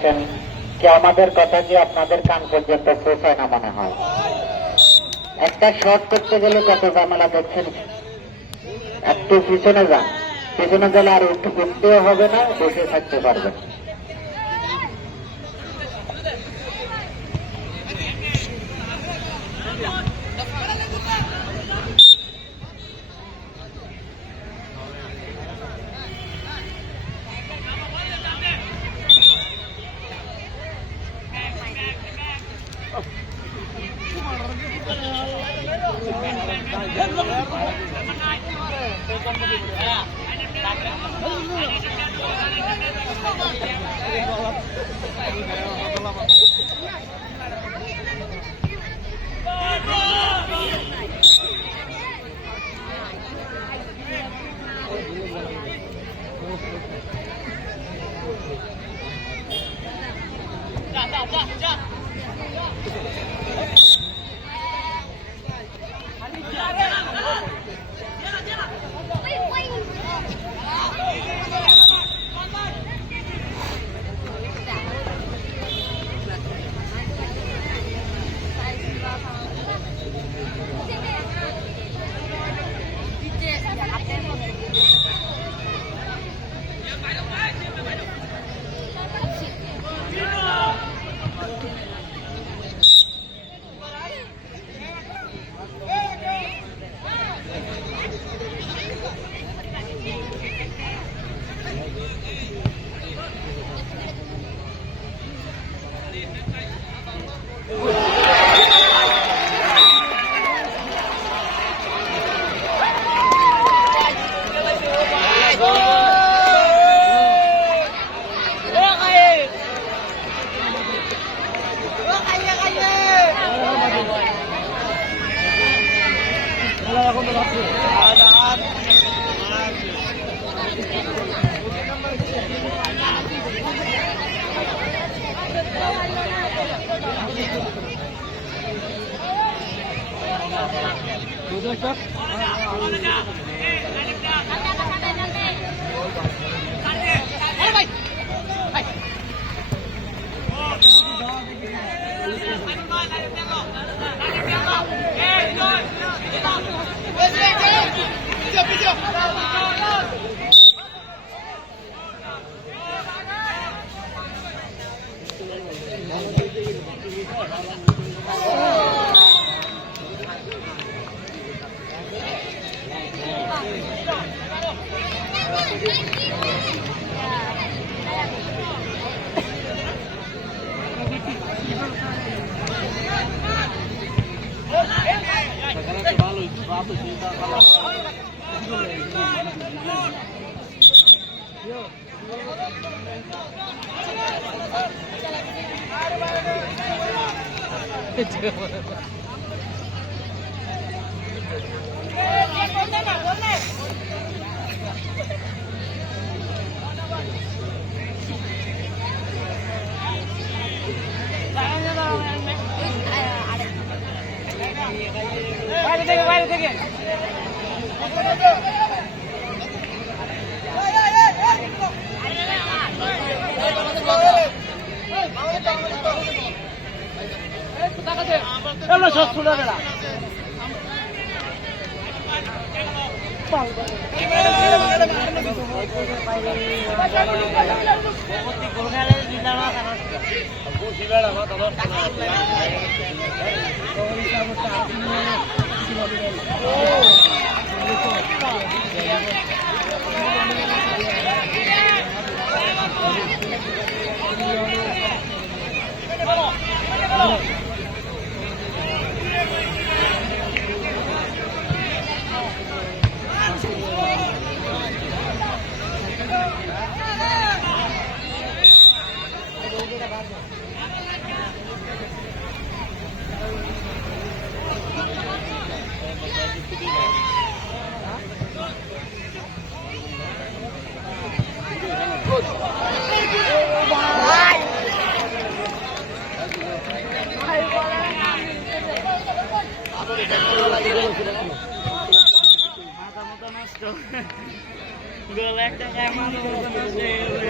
কি আমাদের কথা কি আপনাদের কান পর্যন্ত পৌঁছায় না মনে হয়? একটা শর্ট করতে গেলে কত ঝামেলা দেখছেন। একটু পিছনে যান, পিছনে গেলে আর একটু ঘুরতেও হবে না, বসে থাকতে পারবেন। Gue like the camera.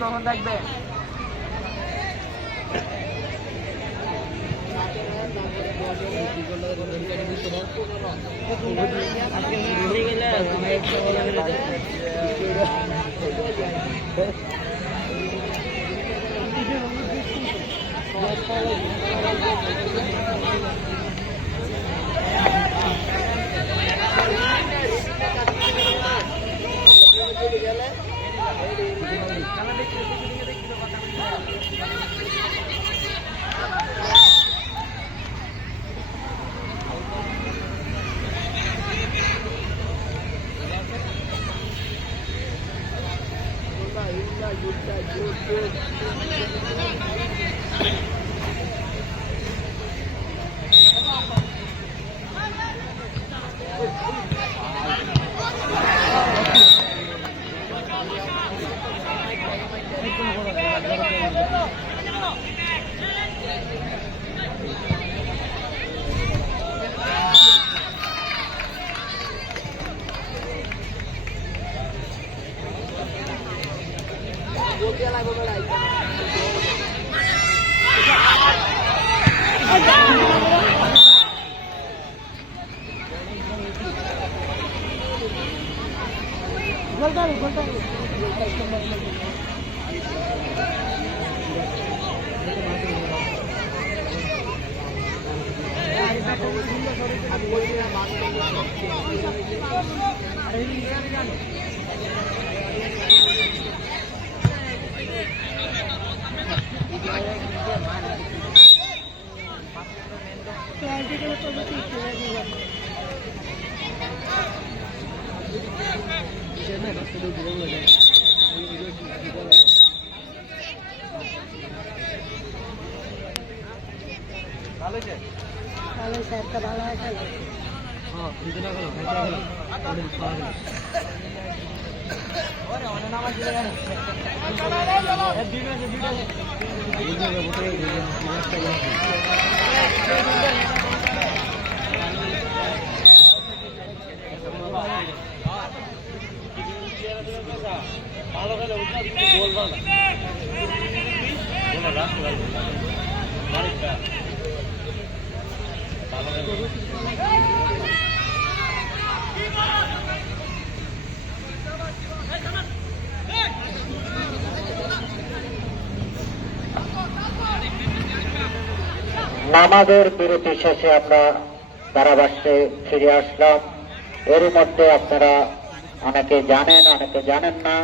কখন থাকবে? ভালো স্যারটা ভালো হয় তাহলে হ্যাঁ দুজনে গেল ভাইটা গেল ওরে খাওয়া গেল ওরে অনেক নাম আছে জানেন এই ভিডিও ভালো গেলে বলবা না বলো রাখ বাড়িটা নামাজের বিরতি শেষে আমরা ধারাভাষ্যে ফিরে আসলাম। এর মধ্যে আপনারা অনেকে জানেন, অনেকে জানেন না।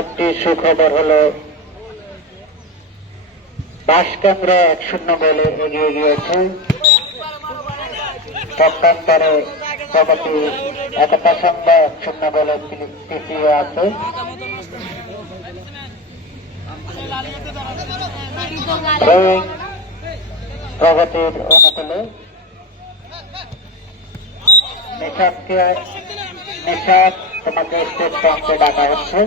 একটি সুখবর হলো বাসকেন্দ্র 1-0 গোলে এগিয়ে গিয়েছে। পক্ষান্তরে প্রগতি একতা সংঘ 1-0 গোলে পিছিয়ে আছে। প্রগতির অনুকূলে নিশাদ তোমাকে স্টেট পয়েন্টে ডাকা হচ্ছে।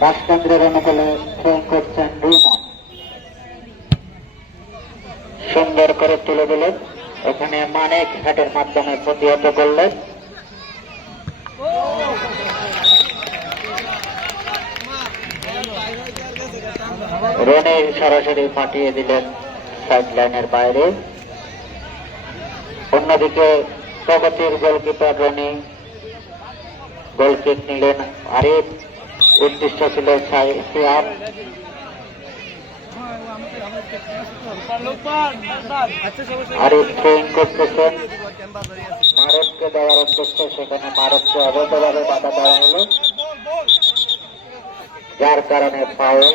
বাসকেন্দ্রের অনুকূলে ফোন করছেন রুমা, সুন্দর করে তুলে দিলেন। এখানে মানিক হাটের মাধ্যমে প্রতিহত করলেন। রনি সরাসরি পাঠিয়ে দিলেন সাইড লাইনের বাইরে। অন্যদিকে প্রগতির গোলকিপার রনি গোলকিক নিলেন। আরিফ উদ্দেশ্য ছিল সিয়াম। আরিফ থ্রোইং করতেছেন মারুফকে দেওয়ার উদ্দেশ্য, সেখানে মারুফকে অবৈধভাবে বাধা দেওয়া হলো, যার কারণে ফাউল।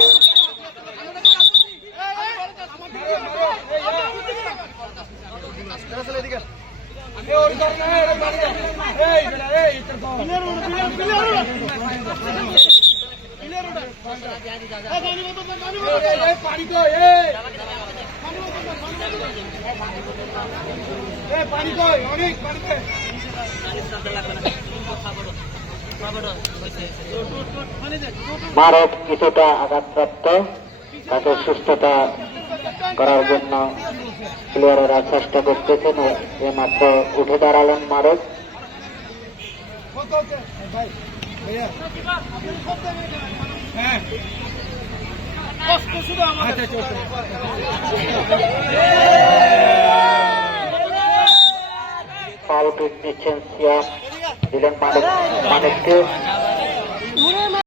মারুফ কিছুটা আঘাতপ্রাপ্ত, তাকে সুস্থতা করার জন্য প্লেয়ারেরা চেষ্টা করতেছেন। মাত্র উঠে দাঁড়ালেন মারুফ। ফাউল কিক দিচ্ছেন সিয়াম, দিলেন মানিককে।